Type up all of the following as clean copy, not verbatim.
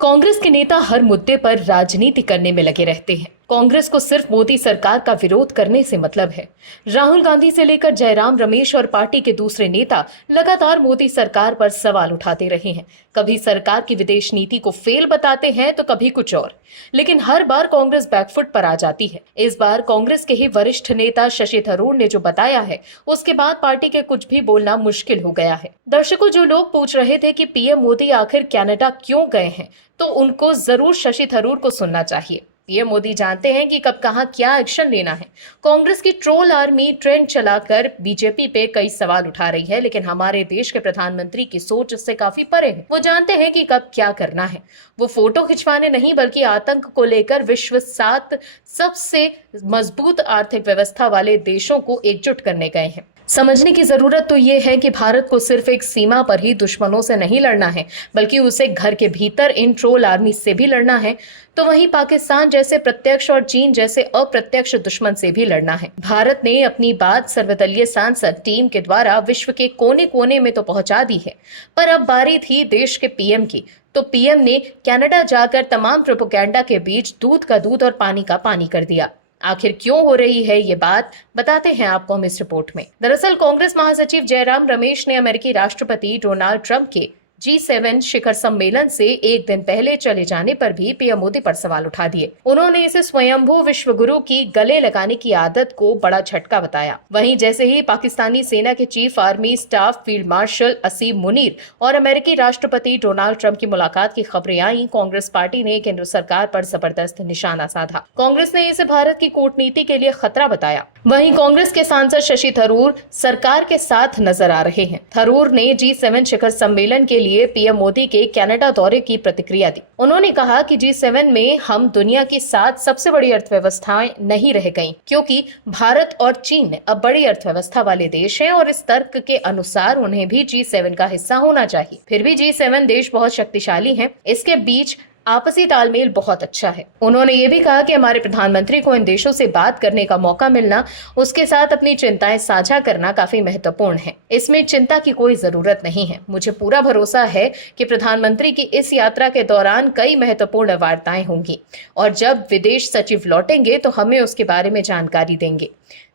कांग्रेस के नेता हर मुद्दे पर राजनीति करने में लगे रहते हैं। कांग्रेस को सिर्फ मोदी सरकार का विरोध करने से मतलब है। राहुल गांधी से लेकर जयराम रमेश और पार्टी के दूसरे नेता लगातार मोदी सरकार पर सवाल उठाते रहे हैं। कभी सरकार की विदेश नीति को फेल बताते हैं तो कभी कुछ और, लेकिन हर बार कांग्रेस बैकफुट पर आ जाती है। इस बार कांग्रेस के ही वरिष्ठ नेता शशि थरूर ने जो बताया है, उसके बाद पार्टी के कुछ भी बोलना मुश्किल हो गया है। दर्शकों, जो लोग पूछ रहे थे कि पीएम मोदी आखिर कनाडा क्यों गए हैं, तो उनको जरूर शशि थरूर को सुनना चाहिए। पीएम मोदी जानते हैं कि कब कहां क्या एक्शन लेना है। कांग्रेस की ट्रोल आर्मी ट्रेंड चलाकर बीजेपी पे कई सवाल उठा रही है, लेकिन हमारे देश के प्रधानमंत्री की सोच इससे काफी परे है। वो जानते हैं कि कब क्या करना है। वो फोटो खिंचवाने नहीं, बल्कि आतंक को लेकर विश्व 7 सबसे मजबूत आर्थिक व्यवस्था वाले देशों को एकजुट करने गए हैं। समझने की जरूरत तो ये है कि भारत को सिर्फ एक सीमा पर ही दुश्मनों से नहीं लड़ना है, बल्कि उसे घर के भीतर इन ट्रोल आर्मी से भी लड़ना है। तो वहीं पाकिस्तान जैसे प्रत्यक्ष और चीन जैसे अप्रत्यक्ष दुश्मन से भी लड़ना है। भारत ने अपनी बात सर्वदलीय सांसद टीम के द्वारा विश्व के कोने कोने में तो पहुंचा दी है, पर अब बारी थी देश के पीएम की। तो पीएम ने कनाडा जाकर तमाम प्रोपेगेंडा के बीच दूध का दूध और पानी का पानी कर दिया। आखिर क्यों हो रही है ये बात, बताते हैं आपको हम इस रिपोर्ट में। दरअसल कांग्रेस महासचिव जयराम रमेश ने अमेरिकी राष्ट्रपति डोनाल्ड ट्रंप के G7 शिखर सम्मेलन से एक दिन पहले चले जाने पर भी पीएम मोदी पर सवाल उठा दिए। उन्होंने इसे स्वयंभू विश्वगुरु की गले लगाने की आदत को बड़ा झटका बताया। वहीं जैसे ही पाकिस्तानी सेना के chief army staff field marshal Asim Munir और अमेरिकी राष्ट्रपति डोनाल्ड ट्रंप की मुलाकात की खबरें आई, कांग्रेस पार्टी ने केंद्र सरकार पर जबरदस्त निशाना साधा। कांग्रेस ने इसे भारत की कूटनीति के लिए खतरा बताया। वहीं कांग्रेस के सांसद शशि थरूर सरकार के साथ नजर आ रहे हैं। थरूर ने G7 शिखर सम्मेलन के लिए पीएम मोदी के कनाडा दौरे की प्रतिक्रिया दी। उन्होंने कहा कि G7 में हम दुनिया की 7 सबसे बड़ी अर्थव्यवस्थाएं नहीं रह गईं, क्योंकि भारत और चीन अब बड़ी अर्थव्यवस्था वाले देश हैं और इस तर्क के अनुसार उन्हें भी G7 का हिस्सा होना चाहिए। फिर भी G7 देश बहुत शक्तिशाली हैं, इसके बीच आपसी तालमेल बहुत अच्छा है। उन्होंने ये भी कहा कि हमारे प्रधानमंत्री को इन देशों से बात करने का मौका मिलना, उसके साथ अपनी चिंताएं साझा करना काफी महत्वपूर्ण है। इसमें चिंता की कोई जरूरत नहीं है। मुझे पूरा भरोसा है कि प्रधानमंत्री की इस यात्रा के दौरान कई महत्वपूर्ण वार्ताएं होंगी और जब विदेश सचिव लौटेंगे तो हमें उसके बारे में जानकारी देंगे।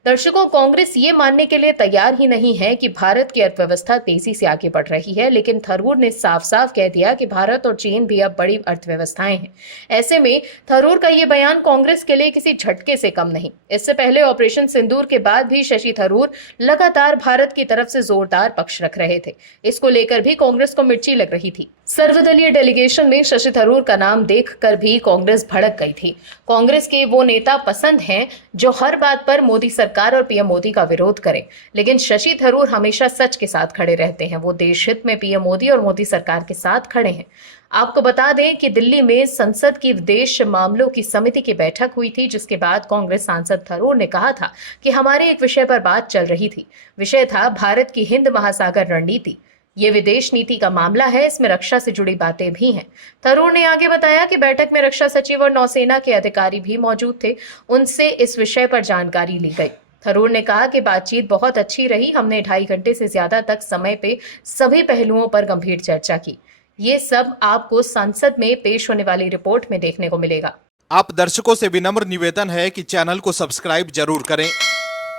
दर्शकों, कांग्रेस ये मानने के लिए तैयार ही नहीं है कि भारत की अर्थव्यवस्था तेजी से आगे बढ़ रही है, लेकिन थरूर ने साफ साफ कह दिया कि भारत और चीन भी अब बड़ी अर्थव्यवस्थाएं हैं। ऐसे में थरूर का ये बयान कांग्रेस के लिए किसी झटके से कम नहीं। इससे पहले ऑपरेशन सिंदूर के बाद भी शशि थरूर लगातार भारत की तरफ से जोरदार पक्ष रख रहे थे। इसको लेकर भी कांग्रेस को मिर्ची लग रही थी। सर्वदलीय डेलीगेशन में शशि थरूर का नाम देखकर भी कांग्रेस भड़क गई थी। कांग्रेस के वो नेता पसंद हैं जो हर बात पर मोदी सरकार और पीएम मोदी का विरोध करें, लेकिन शशि थरूर हमेशा सच के साथ खड़े रहते हैं। वो देश हित में पीएम मोदी और मोदी सरकार के साथ खड़े हैं। आपको बता दें कि दिल्ली में संसद की विदेश मामलों की समिति की बैठक हुई थी, जिसके बाद कांग्रेस सांसद थरूर ने कहा था कि हमारे एक विषय पर बात चल रही थी। विषय था भारत की हिंद महासागर रणनीति। ये विदेश नीति का मामला है, इसमें रक्षा से जुड़ी बातें भी हैं। थरूर ने आगे बताया कि बैठक में रक्षा सचिव और नौसेना के अधिकारी भी मौजूद थे। उनसे इस विषय पर जानकारी ली गई। थरूर ने कहा कि बातचीत बहुत अच्छी रही। हमने 2.5 घंटे से ज्यादा तक समय पे सभी पहलुओं पर गंभीर चर्चा की। ये सब आपको संसद में पेश होने वाली रिपोर्ट में देखने को मिलेगा। आप दर्शकों से विनम्र निवेदन है कि चैनल को सब्सक्राइब जरूर करें